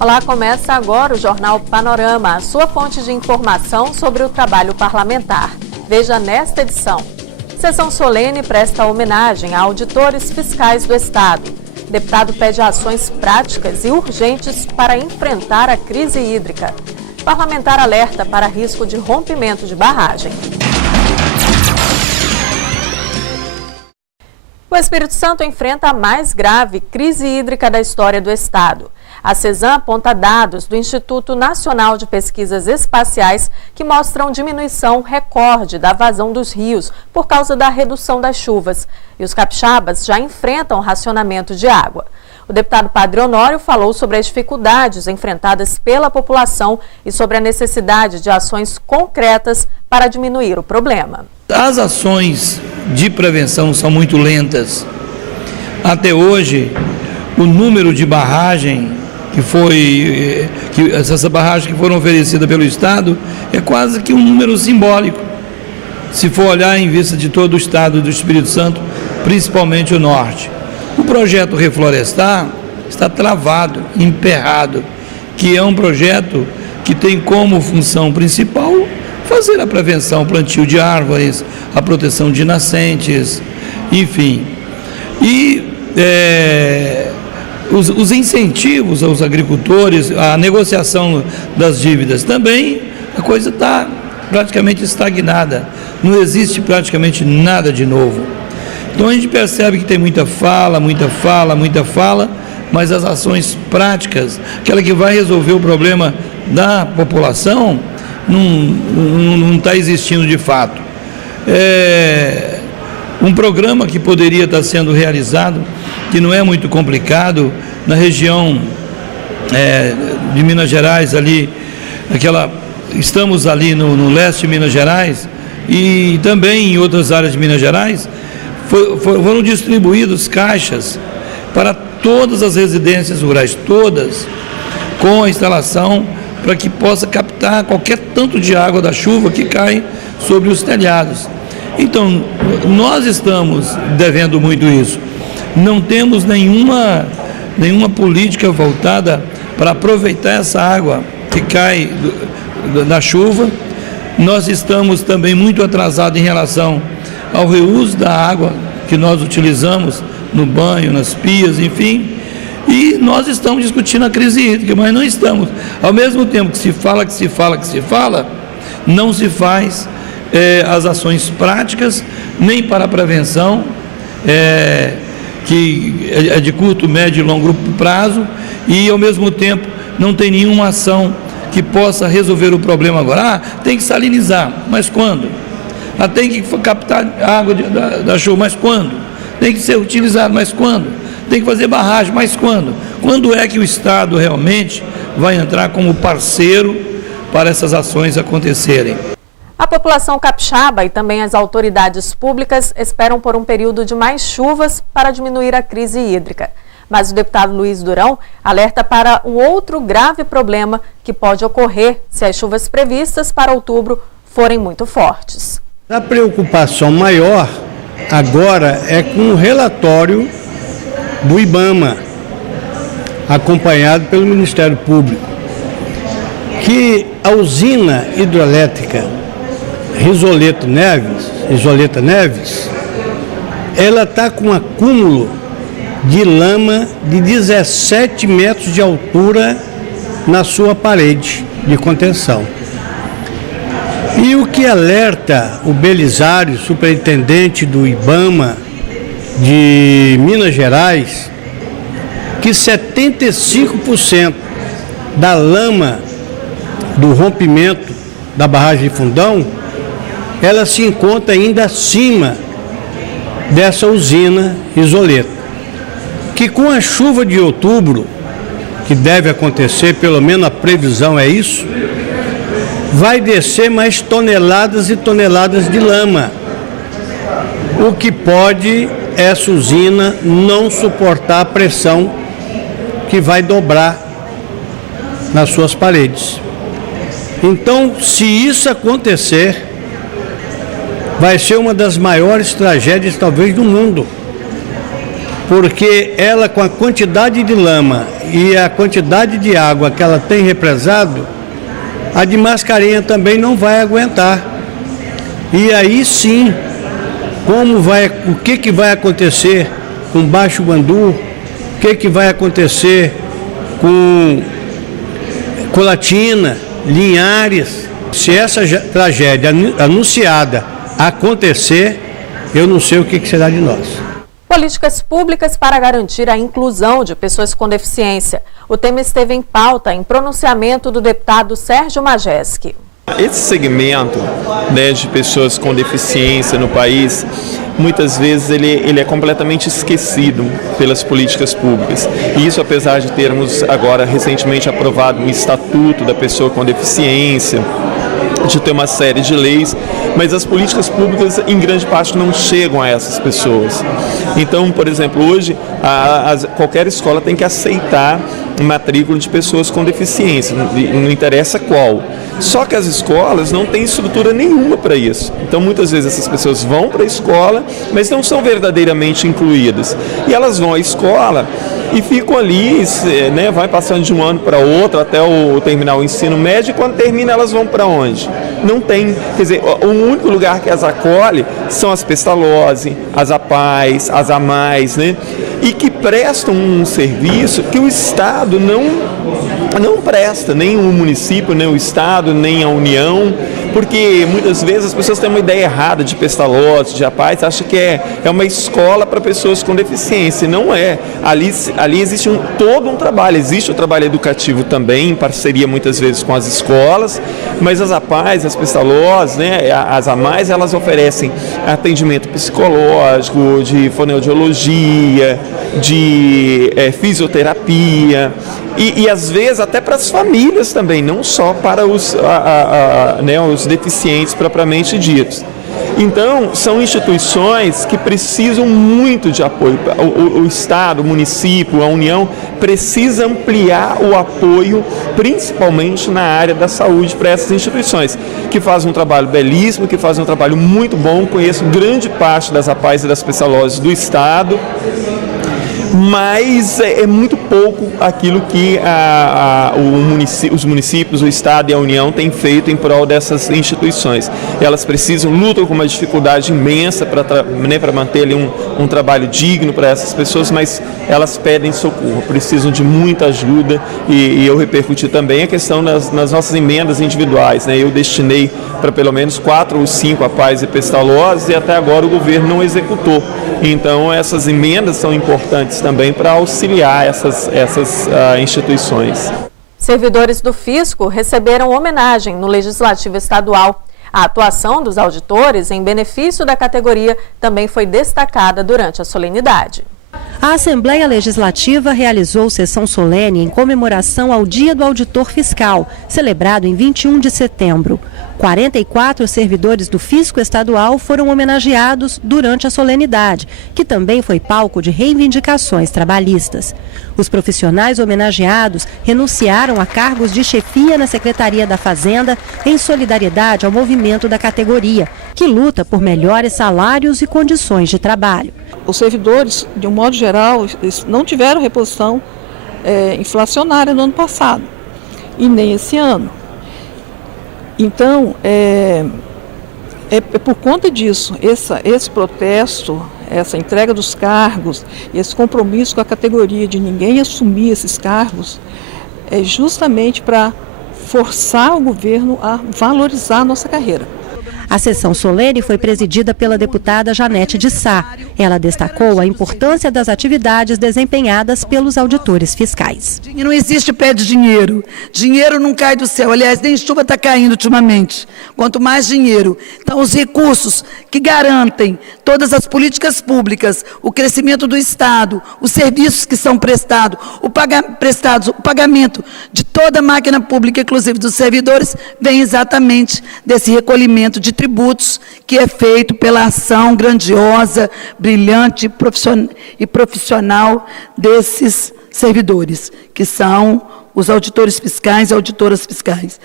Olá, começa agora o Jornal Panorama, a sua fonte de informação sobre o trabalho parlamentar. Veja nesta edição. Sessão solene presta homenagem a auditores fiscais do Estado. Deputado pede ações práticas e urgentes para enfrentar a crise hídrica. Parlamentar alerta para risco de rompimento de barragem. O Espírito Santo enfrenta a mais grave crise hídrica da história do Estado. A CESAM aponta dados do Instituto Nacional de Pesquisas Espaciais que mostram diminuição recorde da vazão dos rios por causa da redução das chuvas. E os capixabas já enfrentam racionamento de água. O deputado Padre Honório falou sobre as dificuldades enfrentadas pela população e sobre a necessidade de ações concretas para diminuir o problema. As ações de prevenção são muito lentas. Até hoje, o número de barragem essas barragens que foram oferecidas pelo Estado é quase que um número simbólico. Se for olhar em vista de todo o Estado do Espírito Santo, principalmente o Norte. O projeto Reflorestar está travado, emperrado, que é um projeto que tem como função principal fazer a prevenção, plantio de árvores, a proteção de nascentes, enfim. E os incentivos aos agricultores, a negociação das dívidas também, a coisa está praticamente estagnada. Não existe praticamente nada de novo. Então a gente percebe que tem muita fala, mas as ações práticas, aquela que vai resolver o problema da população, não está existindo de fato. Um programa que poderia estar sendo realizado, que não é muito complicado, na região de Minas Gerais, estamos ali no leste de Minas Gerais e também em outras áreas de Minas Gerais, foram distribuídos caixas para todas as residências rurais, todas, com a instalação para que possa captar qualquer tanto de água da chuva que cai sobre os telhados. Então, nós estamos devendo muito isso. Não temos nenhuma política voltada para aproveitar essa água que cai da chuva. Nós estamos também muito atrasados em relação ao reuso da água que nós utilizamos no banho, nas pias, enfim. E nós estamos discutindo a crise hídrica, mas não estamos. Ao mesmo tempo que se fala, não se faz as ações práticas, nem para a prevenção, que é de curto, médio e longo prazo, e ao mesmo tempo não tem nenhuma ação que possa resolver o problema agora. Tem que salinizar, mas quando? Tem que captar água da chuva, mas quando? Tem que ser utilizado, mas quando? Tem que fazer barragem, mas quando? Quando é que o Estado realmente vai entrar como parceiro para essas ações acontecerem? A população capixaba e também as autoridades públicas esperam por um período de mais chuvas para diminuir a crise hídrica. Mas o deputado Luiz Durão alerta para um outro grave problema que pode ocorrer se as chuvas previstas para outubro forem muito fortes. A preocupação maior agora é com o relatório do IBAMA, acompanhado pelo Ministério Público, que a usina hidrelétrica Risoleta Neves, ela está com um acúmulo de lama de 17 metros de altura na sua parede de contenção. E o que alerta o Belisário, superintendente do IBAMA de Minas Gerais, que 75% da lama do rompimento da barragem de Fundão, ela se encontra ainda acima dessa usina Risoleta, que com a chuva de outubro, que deve acontecer, pelo menos a previsão é isso, vai descer mais toneladas e toneladas de lama, o que pode essa usina não suportar a pressão que vai dobrar nas suas paredes. Então, se isso acontecer, vai ser uma das maiores tragédias talvez do mundo. porque ela, com a quantidade de lama e a quantidade de água que ela tem represado, a de Mascarenhas também não vai aguentar. E aí sim, o que vai acontecer com Baixo Guandu, o que vai acontecer com Colatina, Linhares. Se essa tragédia anunciada acontecer, eu não sei o que será de nós. Políticas públicas para garantir a inclusão de pessoas com deficiência. O tema esteve em pauta em pronunciamento do deputado Sérgio Majeski. Esse segmento, né, de pessoas com deficiência no país, muitas vezes ele é completamente esquecido pelas políticas públicas. E isso apesar de termos agora recentemente aprovado um estatuto da pessoa com deficiência, de ter uma série de leis, mas as políticas públicas em grande parte não chegam a essas pessoas. Então, por exemplo, hoje qualquer escola tem que aceitar matrícula de pessoas com deficiência, não interessa qual. Só que as escolas não têm estrutura nenhuma para isso. Então, muitas vezes essas pessoas vão para a escola, mas não são verdadeiramente incluídas. E elas vão à escola e ficam ali, né, vai passando de um ano para outro até terminar o ensino médio, e quando termina elas vão para onde? Não tem, quer dizer, o único lugar que as acolhe são as Pestalozzi, as APAES, as AMAIS, né? E que prestam um serviço que o Estado não presta, nem o município, nem o Estado, nem a União, porque muitas vezes as pessoas têm uma ideia errada de Pestalozzi, de APAES, acham que é uma escola para pessoas com deficiência, e não é. Ali existe todo um trabalho, existe o trabalho educativo também, em parceria muitas vezes com as escolas, mas as APAES, as Pestalozzi, né, as AMAIS, elas oferecem atendimento psicológico, de fonoaudiologia, de fisioterapia, e às vezes até para as famílias também, não só para os deficientes propriamente ditos. Então, são instituições que precisam muito de apoio. O Estado, o município, a União precisa ampliar o apoio, principalmente na área da saúde, para essas instituições, que fazem um trabalho belíssimo, que fazem um trabalho muito bom. Conheço grande parte das APAES e das Pestalozzi do Estado, mas é muito pouco aquilo que os municípios, o Estado e a União têm feito em prol dessas instituições. Elas lutam com uma dificuldade imensa para manter ali um trabalho digno para essas pessoas, mas elas pedem socorro, precisam de muita ajuda, e eu repercuti também a questão nas nossas emendas individuais, né? Eu destinei para pelo menos 4 ou 5 APAES e Pestalozzi, e até agora o governo não executou. Então essas emendas são importantes também para auxiliar essas instituições. Servidores do Fisco receberam homenagem no Legislativo Estadual. A atuação dos auditores em benefício da categoria também foi destacada durante a solenidade. A Assembleia Legislativa realizou sessão solene em comemoração ao Dia do Auditor Fiscal, celebrado em 21 de setembro. 44 servidores do Fisco Estadual foram homenageados durante a solenidade, que também foi palco de reivindicações trabalhistas. Os profissionais homenageados renunciaram a cargos de chefia na Secretaria da Fazenda em solidariedade ao movimento da categoria, que luta por melhores salários e condições de trabalho. Os servidores, de um modo geral, não tiveram reposição inflacionária no ano passado e nem esse ano. Então, é por conta disso, esse protesto, essa entrega dos cargos, esse compromisso com a categoria de ninguém assumir esses cargos, é justamente para forçar o governo a valorizar a nossa carreira. A sessão solene foi presidida pela deputada Janete de Sá. Ela destacou a importância das atividades desempenhadas pelos auditores fiscais. Não existe pé de dinheiro. Dinheiro não cai do céu. Aliás, nem chuva está caindo ultimamente. Quanto mais dinheiro. Então, os recursos que garantem todas as políticas públicas, o crescimento do Estado, os serviços que são prestados, o pagamento de toda a máquina pública, inclusive dos servidores, vem exatamente desse recolhimento de tributos que é feito pela ação grandiosa, brilhante e profissional desses servidores, que são os auditores fiscais e auditoras fiscais.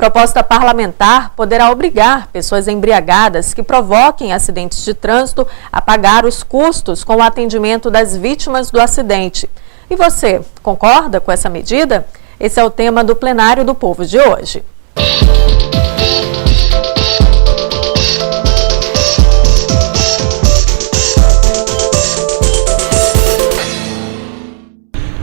Proposta parlamentar poderá obrigar pessoas embriagadas que provoquem acidentes de trânsito a pagar os custos com o atendimento das vítimas do acidente. E você, concorda com essa medida? Esse é o tema do Plenário do Povo de hoje.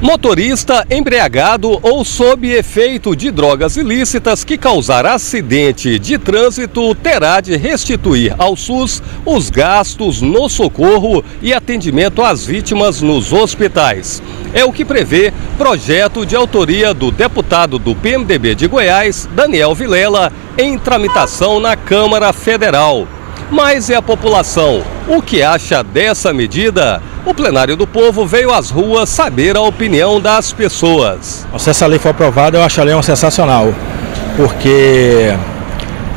Motorista embriagado ou sob efeito de drogas ilícitas que causar acidente de trânsito terá de restituir ao SUS os gastos no socorro e atendimento às vítimas nos hospitais. É o que prevê projeto de autoria do deputado do PMDB de Goiás, Daniel Vilela, em tramitação na Câmara Federal. Mas é a população. O que acha dessa medida? O Plenário do Povo veio às ruas saber a opinião das pessoas. Se essa lei for aprovada, eu acho a lei sensacional, porque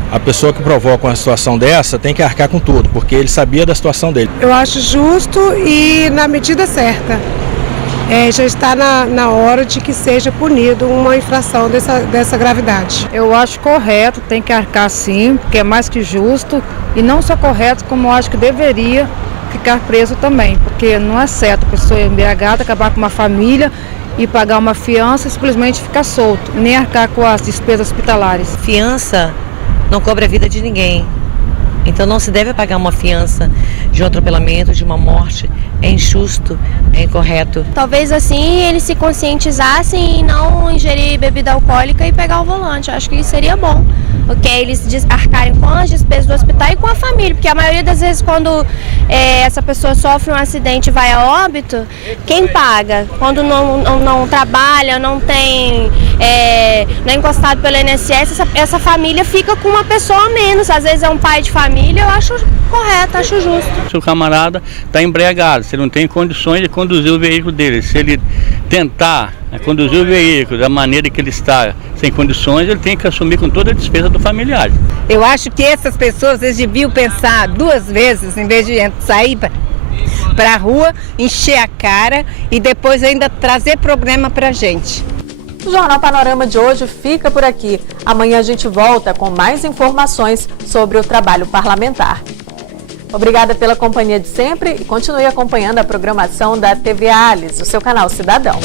a pessoa que provoca uma situação dessa tem que arcar com tudo, porque ele sabia da situação dele. Eu acho justo e na medida certa. Já está na hora de que seja punido uma infração dessa gravidade. Eu acho correto, tem que arcar sim, porque é mais que justo, e não só correto, como eu acho que deveria ficar preso também, porque não é certo a pessoa embriagada acabar com uma família e pagar uma fiança e simplesmente ficar solto, nem arcar com as despesas hospitalares. Fiança não cobre a vida de ninguém. Então não se deve pagar uma fiança de um atropelamento, de uma morte. É injusto, é incorreto. Talvez assim eles se conscientizassem e não ingerir bebida alcoólica e pegar o volante. Eu acho que isso seria bom. Porque eles arcarem com as despesas do hospital e com a família. Porque a maioria das vezes quando essa pessoa sofre um acidente e vai a óbito, quem paga? Quando não trabalha, não é encostado pelo INSS, essa família fica com uma pessoa a menos. Às vezes é um pai de família, eu acho correto, acho justo. Se o camarada está embriagado, se ele não tem condições de conduzir o veículo dele, se ele tentar conduzir o veículo da maneira que ele está sem condições, ele tem que assumir com toda a despesa do familiar. Eu acho que essas pessoas eles deviam pensar duas vezes em vez de sair para a rua, encher a cara e depois ainda trazer problema para a gente. O Jornal Panorama de hoje fica por aqui. Amanhã a gente volta com mais informações sobre o trabalho parlamentar. Obrigada pela companhia de sempre e continue acompanhando a programação da TV Alice, o seu canal Cidadão.